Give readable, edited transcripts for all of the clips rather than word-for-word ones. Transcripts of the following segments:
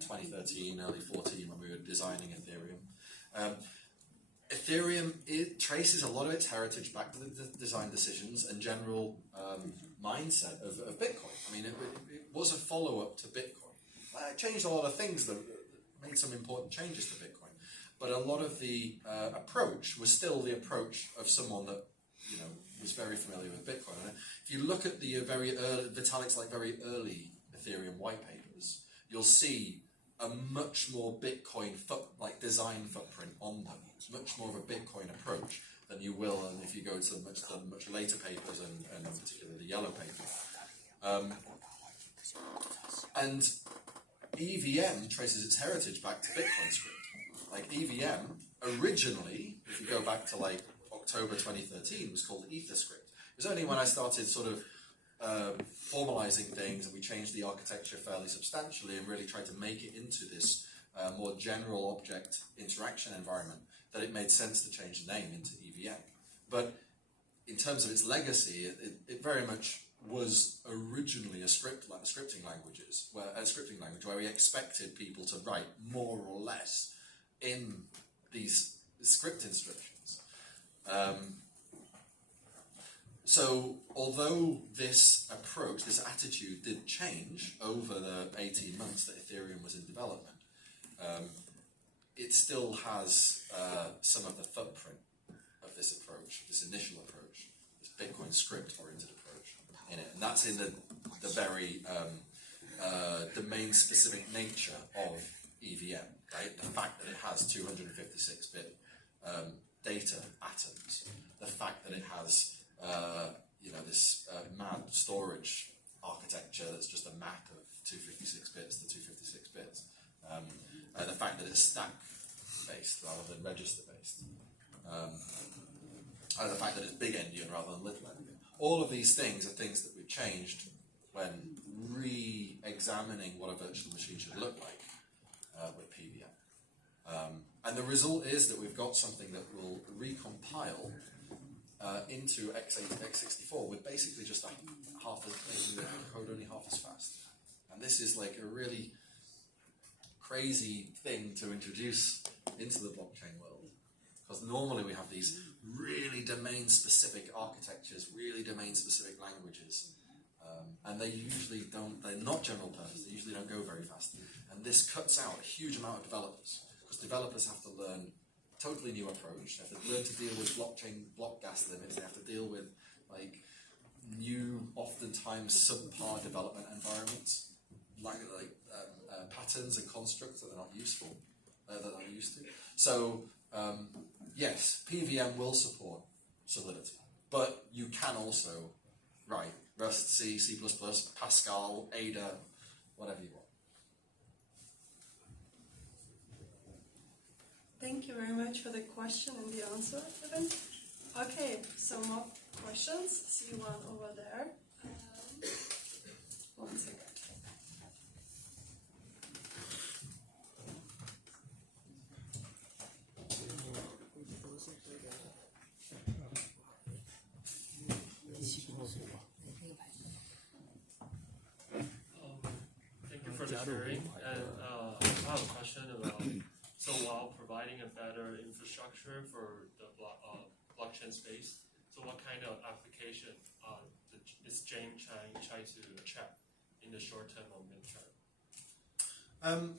2013, early 14 when we were designing Ethereum. Ethereum, it traces a lot of its heritage back to the design decisions and general mindset of Bitcoin. I mean, it was a follow-up to Bitcoin. It changed a lot of things that made some important changes to Bitcoin. But a lot of the approach was still the approach of someone that, you know, was very familiar with Bitcoin. And if you look at the very early, Vitalik's very early Ethereum white papers, you'll see a much more Bitcoin design footprint on them. It's much more of a Bitcoin approach than you will if you go to much later papers and particularly the yellow paper. And EVM traces its heritage back to Bitcoin script. Like EVM originally, if you go back to like October 2013, was called EtherScript. It was only when I started sort of formalizing things and we changed the architecture fairly substantially and really tried to make it into this more general object interaction environment that it made sense to change the name into EVM. But in terms of its legacy, it very much was originally a scripting language where we expected people to write more or less in these script instructions. So although this approach, this attitude did change over the 18 months that Ethereum was in development, it still has some of the footprint of this approach, this initial approach, this Bitcoin script-oriented approach in it. And that's in the very domain-specific nature of EVM, right? The fact that it has 256-bit data atoms, the fact that it has this mad storage architecture that's just a map of 256 bits to 256 bits. The fact that it's stack-based rather than register-based. The fact that it's big-endian rather than little-endian. All of these things are things that we've changed when re-examining what a virtual machine should look like with PVM. And the result is that we've got something that will recompile into x64 with basically just making the code only half as fast. And this is like a really crazy thing to introduce into the blockchain world, because normally we have these really domain-specific architectures, really domain-specific languages, and they're not general purpose, they usually don't go very fast. And this cuts out a huge amount of developers, because developers have to learn a totally new approach. They have to learn to deal with blockchain block gas limits. They have to deal with like new, oftentimes subpar development environments, patterns and constructs that are not useful, that they're not used to. So yes, PVM will support Solidity, but you can also write Rust, C, C++, Pascal, Ada, whatever you want. Thank you very much for the question and the answer, Evan. Okay, some more questions. See one over there. 1 second. Thank you for the sharing. And I have a question about, so while providing a better infrastructure for the blockchain space, so what kind of application is James trying to attract in the short term or mid term?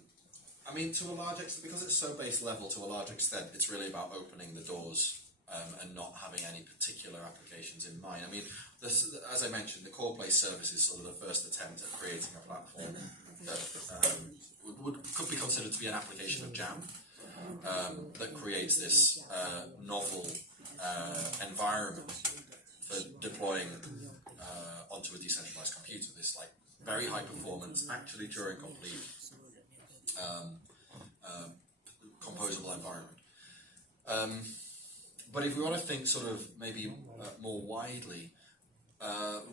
I mean, to a large extent, because it's so base level, to a large extent, it's really about opening the doors and not having any particular applications in mind. I mean, as I mentioned, the core place service is sort of the first attempt at creating a platform that could be considered to be an application of Jam that creates this novel environment for deploying onto a decentralized computer. This like very high performance, actually Turing complete composable environment. But if we want to think sort of maybe more widely,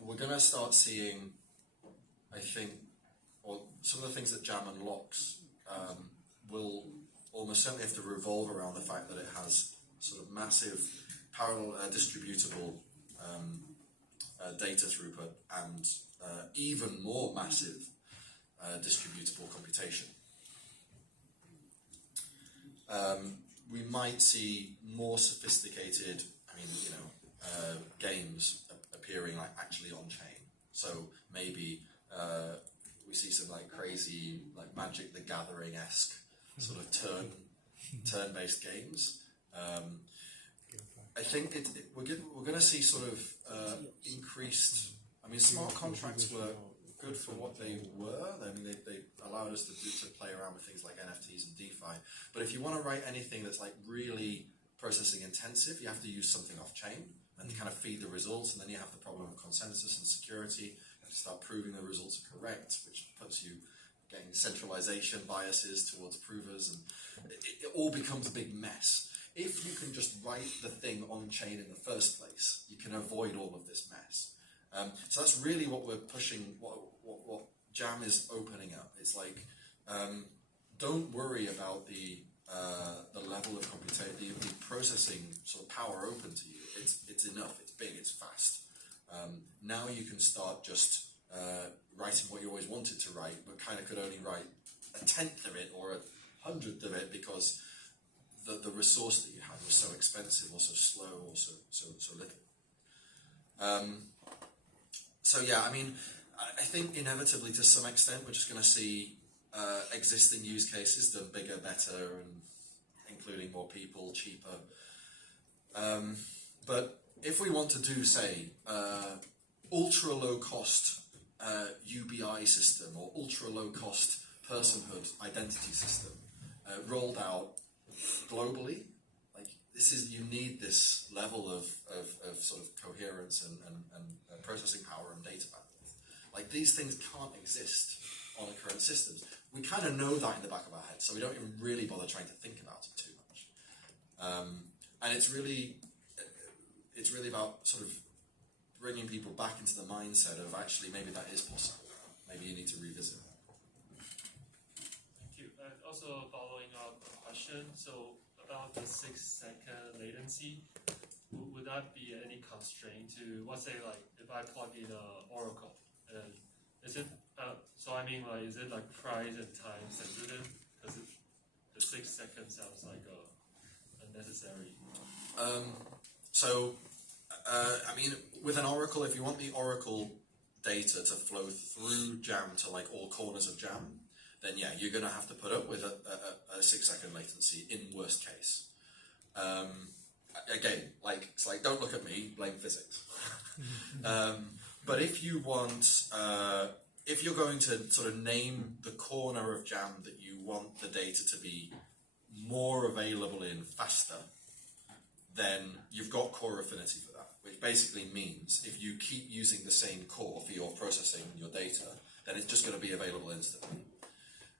we're going to start seeing, I think, or some of the things that Jam unlocks will almost certainly have to revolve around the fact that it has sort of massive parallel distributable data throughput and even more massive distributable computation. we might see more sophisticated, games appearing like actually on chain. So maybe we see some like crazy, like Magic the Gathering-esque sort of turn-based games. I think we're going to see sort of increased. I mean, smart contracts were good for what they were. I mean, they allowed us to play around with things like NFTs and DeFi. But if you want to write anything that's like really processing intensive, you have to use something off chain and kind of feed the results, and then you have the problem of consensus and security. You have to start proving the results are correct, which puts you getting centralization biases towards provers, and it all becomes a big mess. If you can just write the thing on chain in the first place, you can avoid all of this mess. So that's really what we're pushing, what Jam is opening up. It's like, don't worry about the level of computation, the processing sort of power open to you. It's enough, it's big, it's fast. Now you can start just writing what you always wanted to write, but kind of could only write a tenth of it or a hundredth of it because the resource that you had was so expensive or so slow or so little. So yeah, I mean, I think inevitably to some extent we're just going to see existing use cases done bigger, better, and including more people, cheaper. But if we want to do, say, ultra low cost UBI system or ultra low cost personhood identity system rolled out globally, like you need this level of sort of coherence and processing power and data bandwidth. Like these things can't exist on the current systems. We kind of know that in the back of our head, so we don't even really bother trying to think about it too much. And it's really about sort of bringing people back into the mindset of actually maybe that is possible. Maybe you need to revisit it. Thank you. And also following up a question, so about the 6-second latency, would that be any constraint to, let's say, like if I plug in Oracle, and is it is it like price and time sensitive? Because the 6 seconds sounds like unnecessary. With an Oracle, if you want the Oracle data to flow through Jam to like all corners of Jam, then yeah, you're going to have to put up with a 6-second latency in worst case. Again, it's like don't look at me, blame physics. But if you want, if you're going to sort of name the corner of Jam that you want the data to be more available in faster, then you've got core affinity for that, which basically means if you keep using the same core for your processing your data, then it's just going to be available instantly.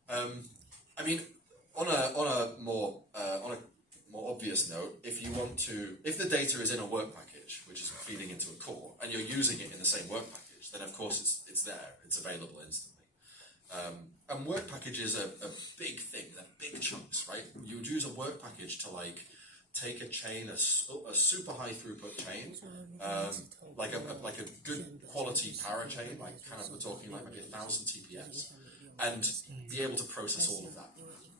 On a more obvious note, if the data is in a work package, which is feeding into a core, and you're using it in the same work package, then of course it's there, it's available instantly. And work packages are a big thing, they're big chunks, right? You would use a work package to take a chain, a super high throughput chain, like a good quality parachain, we're talking like maybe 1,000 TPS, and be able to process all of that.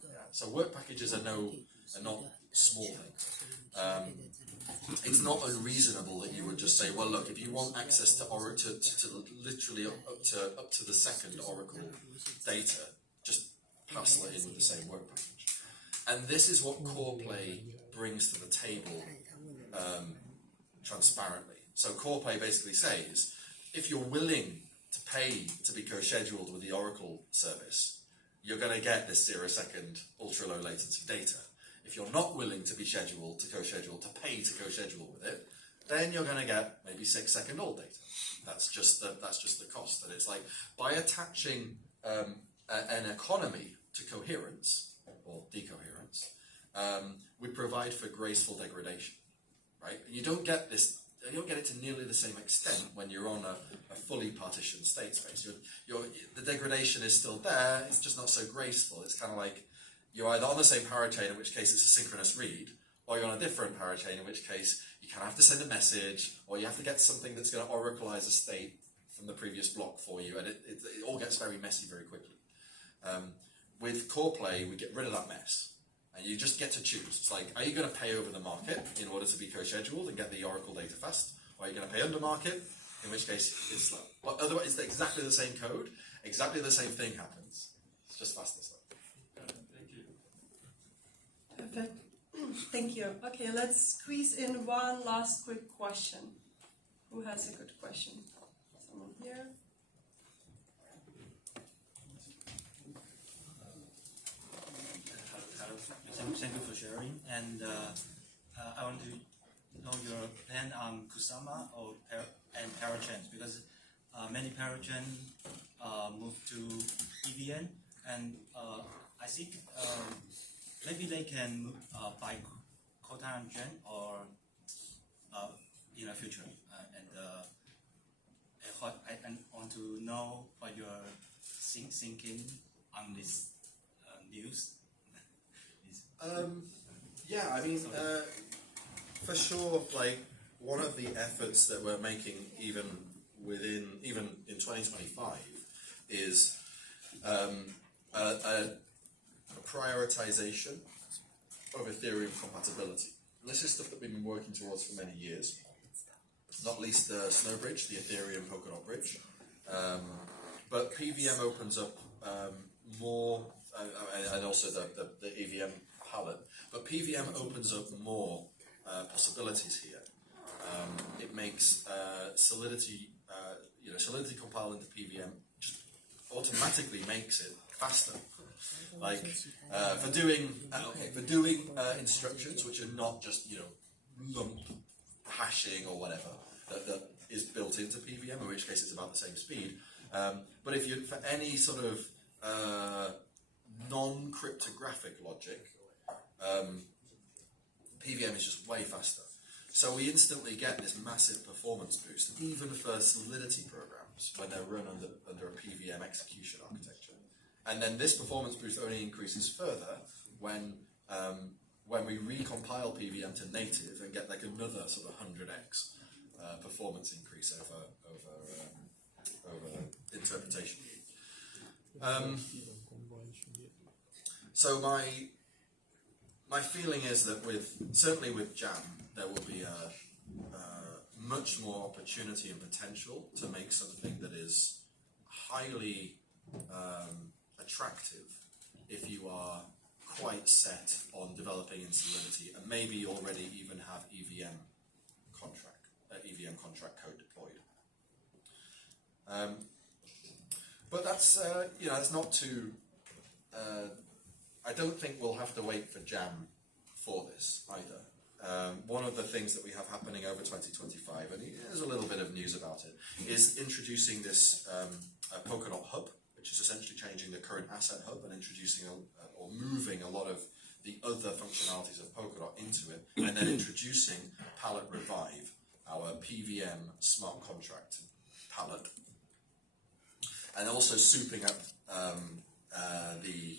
Yeah. So work packages are not small things. It's not unreasonable that you would just say, well, look, if you want access to Oracle, to literally up to the second Oracle data, just parcel it in with the same work package. And this is what CorePlay brings to the table transparently. So CorePlay basically says, if you're willing to pay to be co-scheduled with the Oracle service, you're going to get this 0-second ultra-low latency data. If you're not willing to be scheduled to co-schedule, to pay to co-schedule with it, then you're going to get maybe 6-second old data. That's just the cost. And it's like, by attaching an economy to coherence or decoherence, we provide for graceful degradation, right? And you don't get it to nearly the same extent when you're on a fully partitioned state space. The degradation is still there, it's just not so graceful. It's kind of like you're either on the same parachain, in which case it's a synchronous read, or you're on a different parachain, in which case you kind of have to send a message, or you have to get something that's going to oracleize a state from the previous block for you, and it all gets very messy very quickly. With CorePlay, we get rid of that mess, And you just get to choose. It's like, are you going to pay over the market in order to be co-scheduled and get the Oracle data fast? Or are you going to pay under market, in which case it's slow? But otherwise, it's exactly the same code, exactly the same thing happens. It's just fast and slow. Thank you. Perfect. Thank you. Okay, let's squeeze in one last quick question. Who has a good question? Someone here? Thank you for sharing. And I want to know your plan on Kusama and Parachains, because many Parachain move to EVM, and I think maybe they can buy Quota and Gen or in the future. I want to know what you're thinking on this news. Yeah, I mean, for sure, like, one of the efforts that we're making even in 2025 is a prioritization of Ethereum compatibility. And this is stuff that we've been working towards for many years, not least the Snow Bridge, the Ethereum Polkadot bridge. But PVM opens up more, and also the EVM palette, but PVM opens up more possibilities here. It makes Solidity, Solidity compiled into PVM just automatically makes it faster. Like for doing instructions which are not just lump hashing or whatever that is built into PVM, in which case it's about the same speed. But if you for any sort of non-cryptographic logic, PVM is just way faster. So we instantly get this massive performance boost, even for Solidity programs when they're run under a PVM execution architecture. And then this performance boost only increases further when we recompile PVM to native and get like another sort of 100x performance increase over interpretation. So my feeling is that certainly with Jam, there will be a much more opportunity and potential to make something that is highly attractive if you are quite set on developing in Solidity and maybe already even have EVM contract code deployed. But that's that's not too. I don't think we'll have to wait for Jam for this either. One of the things that we have happening over 2025, and there's a little bit of news about it, is introducing this Polkadot hub, which is essentially changing the current asset hub and introducing or moving a lot of the other functionalities of Polkadot into it, and then introducing Palette Revive, our PVM smart contract palette, and also souping up the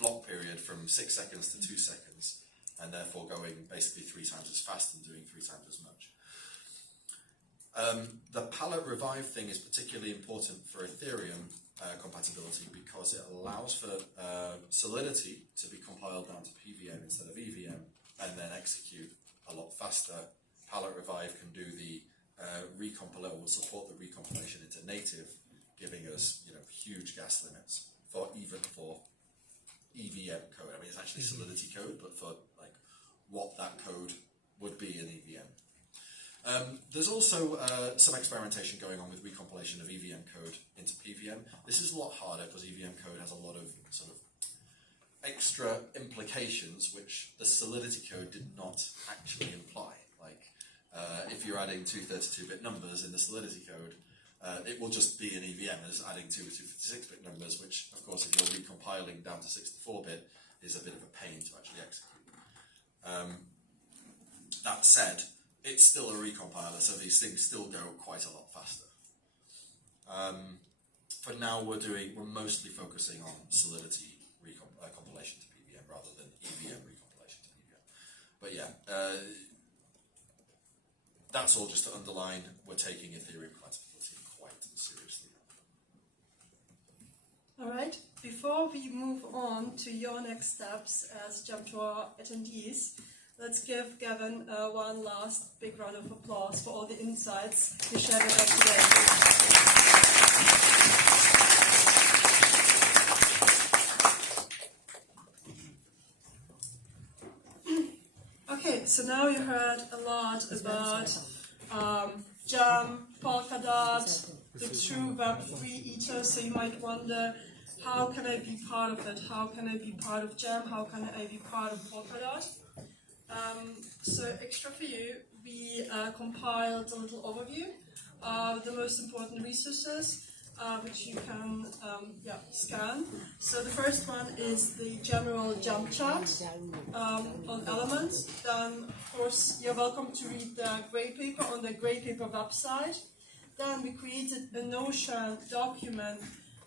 block period from 6 seconds to 2 seconds, and therefore going basically 3 times as fast and doing 3 times as much. The Palette Revive thing is particularly important for Ethereum compatibility because it allows for Solidity to be compiled down to PVM instead of EVM and then execute a lot faster. Palette Revive can do the will support the recompilation into native, giving us huge gas limits for EVM code. I mean, it's actually Solidity code, but for like what that code would be in EVM. There's also some experimentation going on with recompilation of EVM code into PVM. This is a lot harder because EVM code has a lot of sort of extra implications which the Solidity code did not actually imply. Like if you're adding 2 32-bit numbers in the Solidity code, it will just be an EVM as adding 2 56-bit numbers, which of course if you're recompiling down to 64-bit is a bit of a pain to actually execute. That said, it's still a recompiler, so these things still go quite a lot faster. For now, we're mostly focusing on Solidity compilation to PVM rather than EVM recompilation to PVM. But yeah, that's all just to underline we're taking Ethereum compatibility quite seriously. All right. before we move on to your next steps as Jam Tour attendees, let's give Gavin one last big round of applause for all the insights he shared with us today. Okay, so now you heard a lot about Jam, Polkadot, the true Web3 ethos, so you might wonder, how can I be part of it? How can I be part of Jam? How can I be part of Polkadot? So extra for you, we compiled a little overview of the most important resources which you can scan. So the first one is the general jump chart on Elements. Then, of course, you're welcome to read the grey paper on the grey paper website. Then we created a Notion document,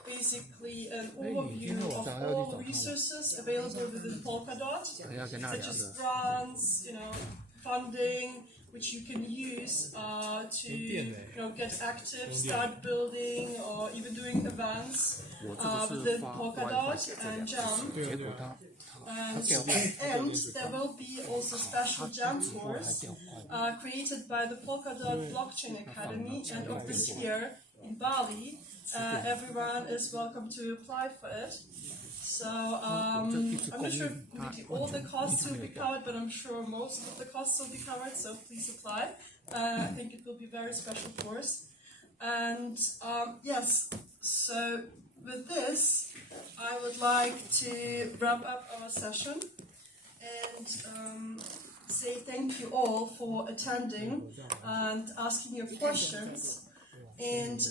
basically an overview of all resources available within Polkadot, such as grants, funding, which you can use to get active, start building, or even doing events within Polkadot and Jam. And there will be also special Jam tours created by the Polkadot Blockchain Academy end of this year in Bali. Everyone is welcome to apply for it. So I'm not sure if all the costs will be covered, but I'm sure most of the costs will be covered, so please apply. I think it will be a very special course. And yes, so with this, I would like to wrap up our session and say thank you all for attending and asking your questions. And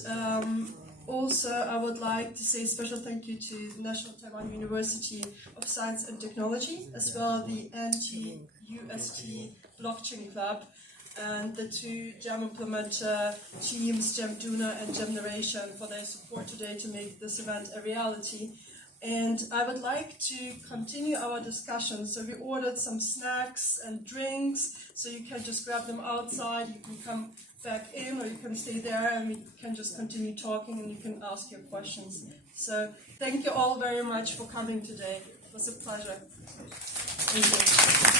also, I would like to say a special thank you to the National Taiwan University of Science and Technology, as well as the NTUST Blockchain Club, and the two Jam implementer teams, Jam Duna and Jam Narration, for their support today to make this event a reality. And I would like to continue our discussion. So we ordered some snacks and drinks, so you can just grab them outside. You can come back in, or you can stay there and we can just continue talking and you can ask your questions. So thank you all very much for coming today. It was a pleasure. Thank you.